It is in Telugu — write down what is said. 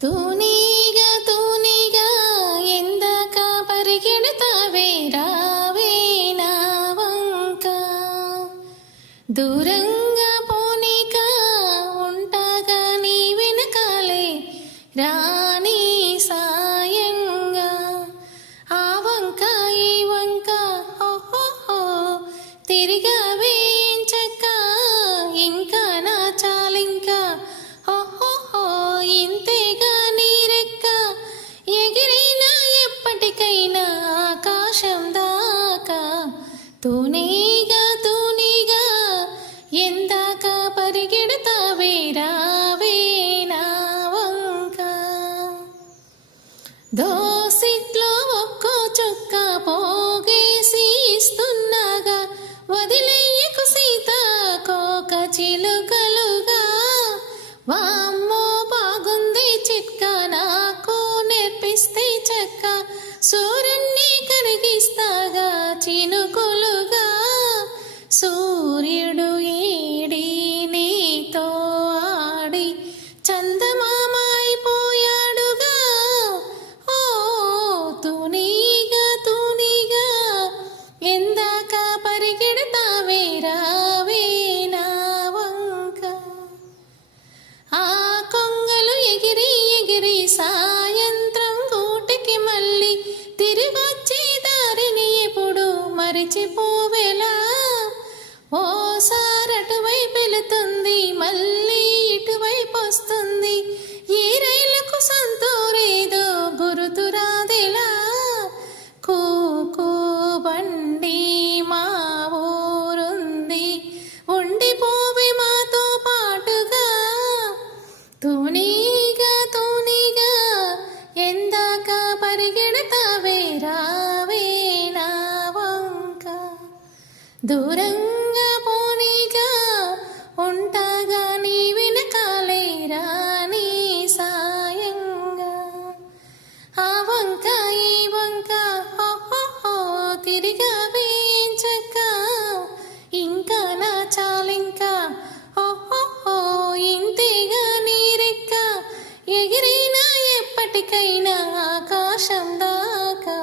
తూనీగా తూనీగా ఎందాక పరిగెడతావే రావే నా వంక దూరంగా పోనీక ఉంటాగా నీ వెనకాలే రాణి సాయంగా ఆ వంక ఈ వంక ఓహో తిరిగావే చక్క ఇంకా నా చాలింకా ఓహో ఇంతేగా నీరెక్క ఎగిరినా ఎప్పటికైనా ఆకాశం దాకా తూనీగా తూనీగా ఎందాక పరిగెడతావే రావే నా వంక దోసిట్లో ఒక్కో చుక్క పోగేసి ఇస్తున్నాగా వదిలేయకు సీత కోక చిలుకలుగా వామ్మో బాగుంది చిట్కా నాకు నేర్పిస్తే చక్క సూర్యున్ని కరిగిస్తాగా చినుకులుగా సూర్యుడు ఏడి నీతో ఆడి చందమామ అయిపోయాడుగా ఓ తూనీగా తూనీగా ఎందాక పరిగెడతావే రావే నా వంక ఆ కొంగలు ఎగిరి ఎగిరి సాయంత్రం గూటికి మళ్ళీ తిరిగొచ్చే దారిని ఎప్పుడు మరిచిపోవేలా ఓసారి అటువైపు వెళుతుంది మళ్ళీ ఇటువైపు వస్తుంది ఈ రైలుకు సంతూరేదో గురుతు రాదేలా కూకూ బండి మా ఊరుంది ఉండిపోవే మాతో పాటుగా తూనీగా తూనీగా ఎందాక పరిగెడతావే రావే నా వంక దూరంగా పోనీగా ఉంటాగా నీ వెనకాలే రాణి సాయంగా ఆ వంక ఈ వంక ఓహో తిరిగావే చక్క ఇంకా నా చాలింకా ఓహో ఇంతేగా నీరెక్క ఎగిరినా ఎప్పటికైనా ఆకాశం దాకా